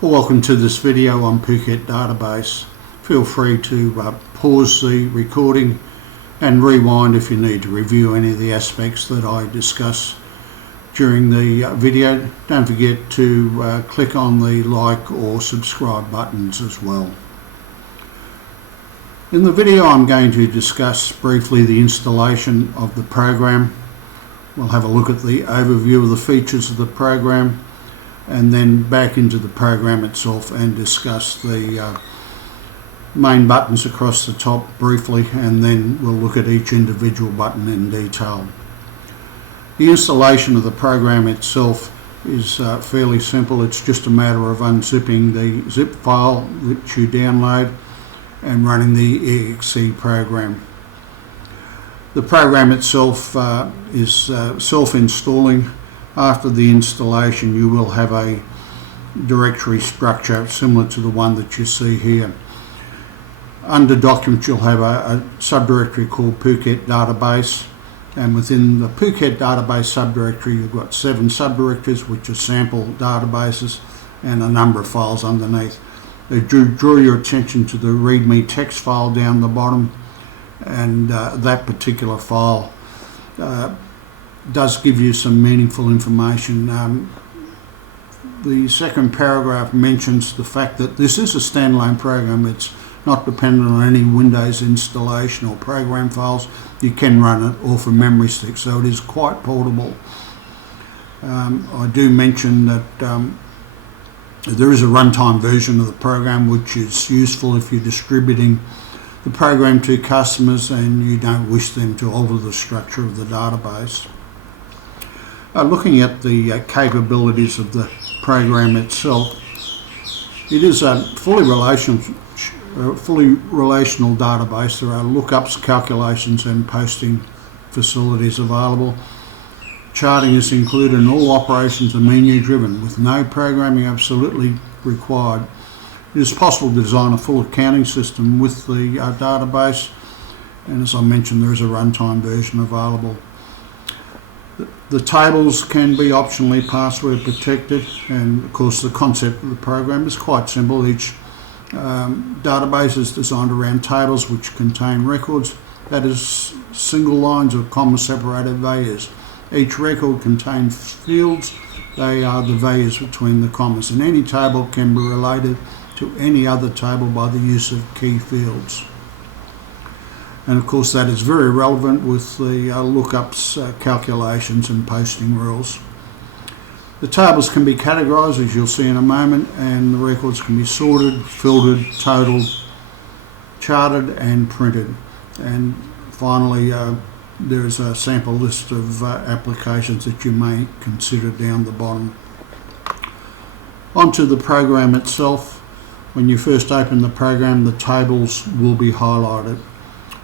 Well, welcome to this video on Phuket Database. Feel free to pause the recording and rewind if you need to review any of the aspects that I discuss during the video. Don't forget to click on the like or subscribe buttons as well. In the video I'm going to discuss briefly the installation of the program. We'll have a look at the overview of the features of the program and then back into the program itself and discuss the main buttons across the top briefly, and then we'll look at each individual button in detail. The installation of the program itself is fairly simple. It's just a matter of unzipping the zip file that you download and running the exe program. The program itself is self-installing. After the installation, you will have a directory structure similar to the one that you see here. Under Documents, you'll have a subdirectory called Phuket Database, and within the Phuket Database subdirectory, you've got 7 subdirectories, which are sample databases, and a number of files underneath. They draw your attention to the README text file down the bottom, and that particular file does give you some meaningful information. The second paragraph mentions the fact that this is a standalone program. It's not dependent on any Windows installation or program files. You can run it off a memory stick, so it is quite portable. I do mention that there is a runtime version of the program which is useful if you're distributing the program to customers and you don't wish them to alter the structure of the database. Looking at the capabilities of the program itself, it is a fully relational database. There are lookups, calculations and posting facilities available. Charting is included and all operations are menu driven with no programming absolutely required. It is possible to design a full accounting system with the database, and as I mentioned, there is a runtime version available. The tables can be optionally password protected, and of course the concept of the program is quite simple. Each database is designed around tables which contain records, that is single lines of comma separated values. Each record contains fields, they are the values between the commas, and any table can be related to any other table by the use of key fields. And of course that is very relevant with the lookups, calculations and posting rules. The tables can be categorized, as you'll see in a moment, and the records can be sorted, filtered, totaled, charted and printed. And finally there is a sample list of applications that you may consider down the bottom. Onto the program itself. When you first open the program, the tables will be highlighted.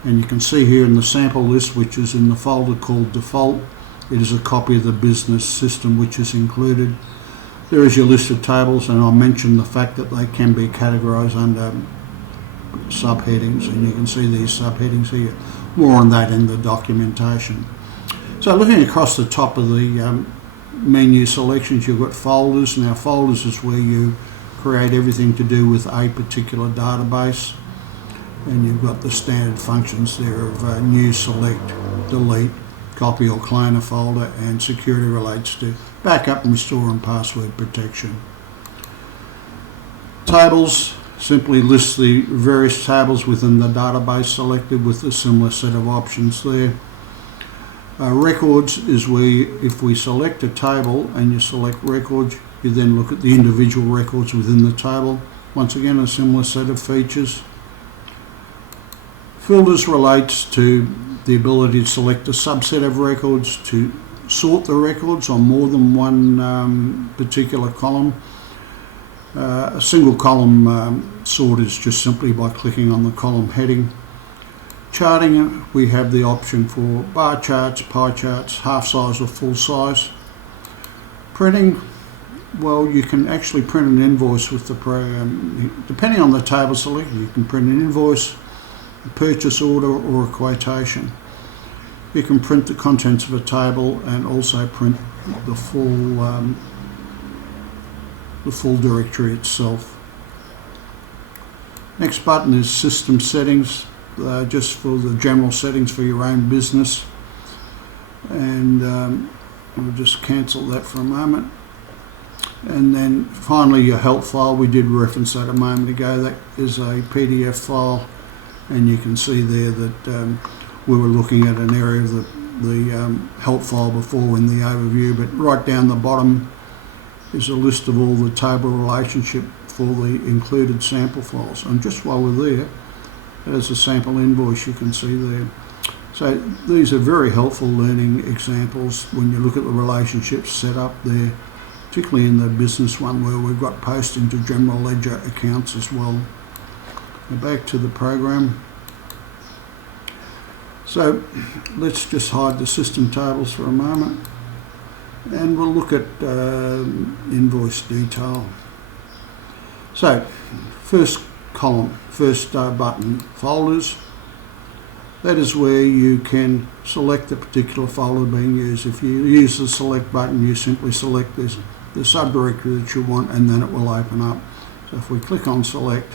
And you can see here in the sample list, which is in the folder called Default, it is a copy of the business system which is included. There is your list of tables, and I'll mention the fact that they can be categorized under subheadings, and you can see these subheadings here. More on that in the documentation. So looking across the top of the menu selections, you've got folders. Now folders is where you create everything to do with a particular database. And you've got the standard functions there of new, select, delete, copy or clone a folder, and security relates to backup and restore and password protection. Tables simply lists the various tables within the database selected with a similar set of options there. Records is where if we select a table and you select records, you then look at the individual records within the table. Once again, a similar set of features. Filters relates to the ability to select a subset of records, to sort the records on more than one particular column. A single column sort is just simply by clicking on the column heading. Charting, we have the option for bar charts, pie charts, half size or full size. Printing, well, you can actually print an invoice with the program. Depending on the table selected, you can print an invoice, a purchase order or a quotation. You can print the contents of a table and also print the full the full directory itself. Next button is System Settings, just for the general settings for your own business. And we'll just cancel that for a moment. And then finally your help file, we did reference that a moment ago. That is a PDF file, and you can see there that we were looking at an area of the help file before in the overview, but right down the bottom is a list of all the table relationship for the included sample files. And just while we're there, there's a sample invoice you can see there. So these are very helpful learning examples when you look at the relationships set up there, particularly in the business one where we've got posting to general ledger accounts as well. Now back to the program. So let's just hide the system tables for a moment, and we'll look at invoice detail. So first column, first button, folders. That is where you can select the particular folder being used. If you use the select button, you simply select the subdirectory that you want, and then it will open up. So if we click on select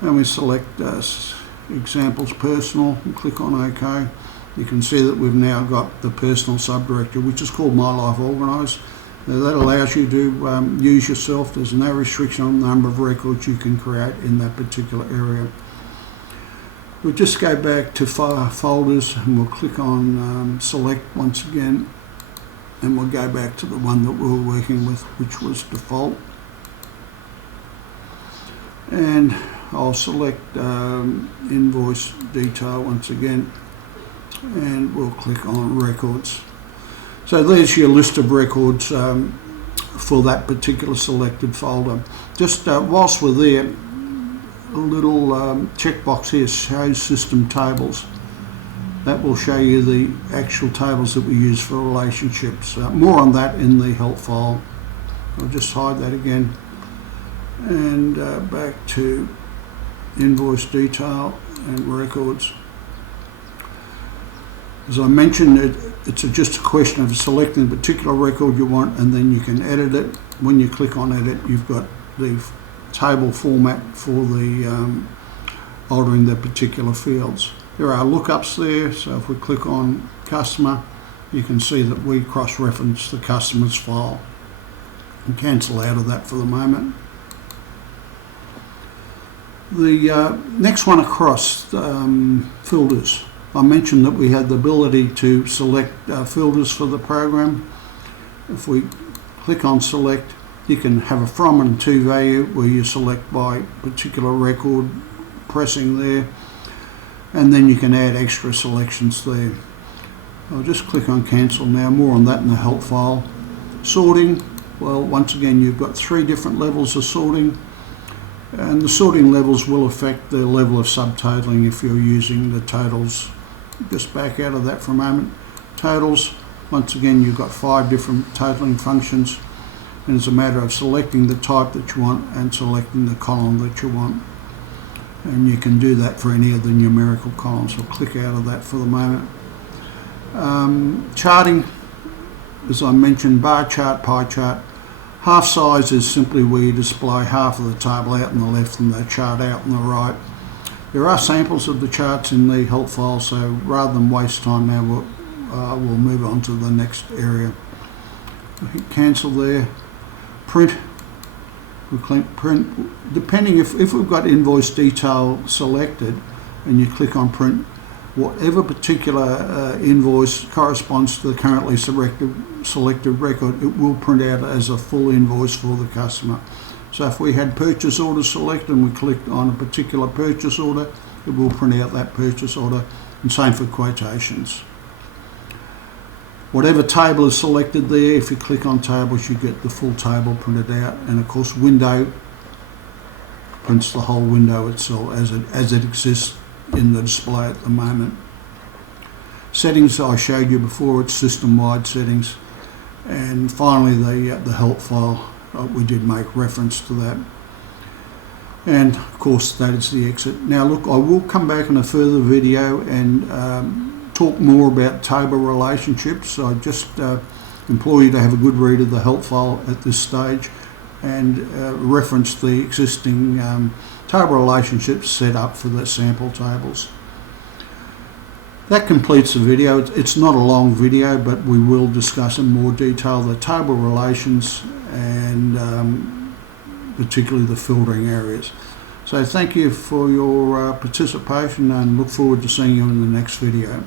and we select examples personal and click on OK, you can see that we've now got the personal subdirectory, which is called My Life Organised. Now that allows you to use yourself. There's no restriction on the number of records you can create in that particular area. We'll just go back to folders and we'll click on select once again, and we'll go back to the one that we were working with, which was default. And I'll select invoice detail once again, and we'll click on records. So there's your list of records for that particular selected folder. Just whilst we're there, a little checkbox here shows system tables. That will show you the actual tables that we use for relationships. More on that in the help file. I'll just hide that again, and back to invoice detail and records. As I mentioned, it's just a question of selecting a particular record you want, and then you can edit it. When you click on edit, you've got the table format for the altering the particular fields. There are lookups there, so if we click on customer, you can see that we cross-reference the customer's file and cancel out of that for the moment. The next one across, filters. I mentioned that we had the ability to select filters for the program. If we click on select, you can have a from and to value where you select by particular record, pressing there, and then you can add extra selections there. I'll just click on cancel now. More on that in the help file. Sorting, well, once again, you've got 3 different levels of sorting, and the sorting levels will affect the level of subtotaling if you're using the totals. Just back out of that for a moment. Totals, once again, you've got 5 different totaling functions, and it's a matter of selecting the type that you want and selecting the column that you want. And you can do that for any of the numerical columns. We'll click out of that for the moment. Charting, as I mentioned, bar chart, pie chart. Half size is simply where you display half of the table out on the left and the chart out on the right. There are samples of the charts in the help file, so rather than waste time now, we'll move on to the next area. Hit cancel there. Print. We click print. Depending if we've got invoice detail selected and you click on print, whatever particular invoice corresponds to the currently selected record, it will print out as a full invoice for the customer. So if we had purchase order selected and we clicked on a particular purchase order, it will print out that purchase order, and same for quotations. Whatever table is selected there, if you click on tables, you get the full table printed out, and of course window prints the whole window itself as it exists in the display at the moment. Settings I showed you before, it's system-wide settings, and finally the help file, we did make reference to that, and of course that is the exit. Now look, I will come back in a further video and talk more about table relationships. So I just implore you to have a good read of the help file at this stage, and reference the existing table relationships set up for the sample tables. That completes the video. It's not a long video, but we will discuss in more detail the table relations and particularly the filtering areas. So thank you for your participation, and look forward to seeing you in the next video.